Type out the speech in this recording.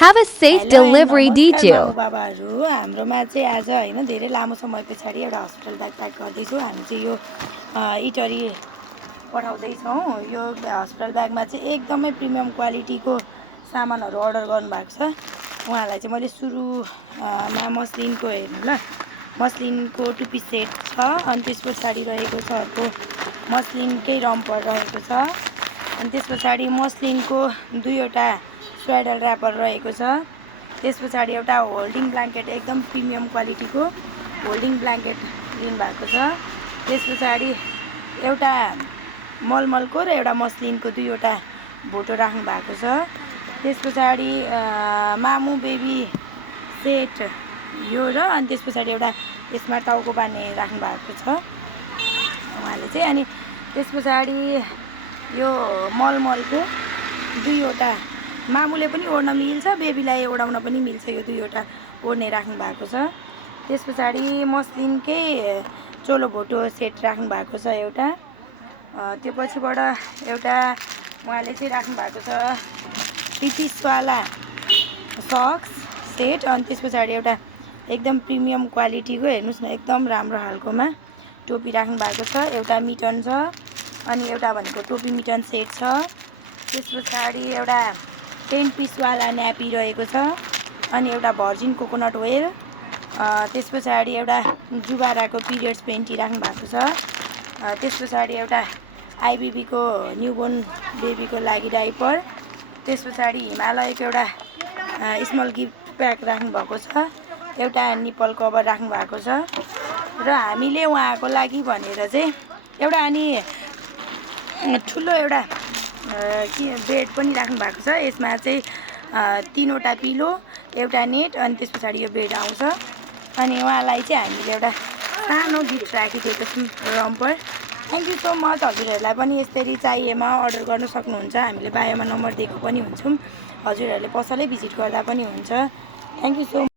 Have a safe hello and delivery, नमस्कार D2. मामु बाबाहरू। हाम्रोमा चाहिँ आज होइन धेरै लामो समय पछाडि एउटा हस्पिटल ब्याग प्याक गर्दैछौँ। हामी चाहिँ यो इटरी पठाउँदैछौँ। यो हस्पिटल ब्यागमा चाहिँ एकदमै प्रिमियम क्वालिटीको सामानहरू अर्डर गर्नुभएको छ। उहाँहरूलाई चाहिँ मैले सुरुमा मस्लिनको हेर्नु ल, मस्लिनको 2 पिस सेट छ। अनि त्यस पछाडि रहेको छ अर्को मस्लिनकै रम्पर रहेको छ। अनि त्यस पछाडि मस्लिनको 2वटा स्वेडल ऱ्यापर रहेको छ। त्यस पछाडि एउटा होल्डिङ ब्ल्याङ्केट एकदम प्रिमियम क्वालिटीको होल्डिङ ब्ल्याङ्केट लिनुभएको छ। त्यस पछाडि एउटा मलमलको र एउटा मस्लिनको 2वटा भोटो राख्नु भएको छ। त्यस पछाडि मामु बेबी सेट यो र अनि त्यस पछाडि एउटा यसमा टाउको बार्ने राख्नु भएको छ उहाँले चाहिँ। अनि त्यस पछाडि यो मलमलको 2वटा मामुले पनि ओढ्न मिल्छ, बेबीलाई ओढाउन पनि मिल्छ, यो 2वटा ओढ्ने राख्नु भएको छ। त्यस पछाडि मस्लिनकै चोलो भोटो सेट राख्नु भएको छ एउटा। त्यो पछिबाट एउटा उहाँले चाहिँ राख्नु भएको छ 3 पिसवाला सक्स सेट। अनि त्यस पछाडि एउटा एकदम प्रिमियम क्वालिटीको हेर्नुहोस् न, एकदम राम्रो खालकोमा टोपी राख्नु भएको छ। एउटा मिटन छ, अनि एउटा भनेको टोपी मिटन सेट छ। त्यस पछाडि एउटा 10 पिसवाला न्यापी रहेको छ, अनि एउटा भर्जिन कोकोनट ओइल। त्यस पछाडि एउटा जुबाराको पिरियड्स पेन्टी राख्नु भएको छ। त्यस पछाडि एउटा आइबिबीको न्युबोर्न बेबीको लागि डाइपर। त्यस पछाडि हिमालयको एउटा स्मल गिफ्ट प्याक राख्नु भएको छ। एउटा निप्पल कभर राख्नु भएको छ। र हामीले उहाँको लागि भनेर चाहिँ एउटा अनि ठुलो एउटा बेड पनि राख्नु भएको छ। यसमा चाहिँ 3वटा पिलो, एउटा नेट, अनि त्यस पछाडि यो बेड आउँछ। अनि उहाँलाई चाहिँ हामीले एउटा सानो गिफ्ट राखिदिएको छौँ, romper. Thank you so much. हजुरहरूलाई पनि यसरी चाहिएमा अर्डर गर्न सक्नुहुन्छ। हामीले बायोमा नम्बर दिएको पनि हुन्छौँ, हजुरहरूले पसलै भिजिट गर्दा पनि हुन्छ। Thank you so much.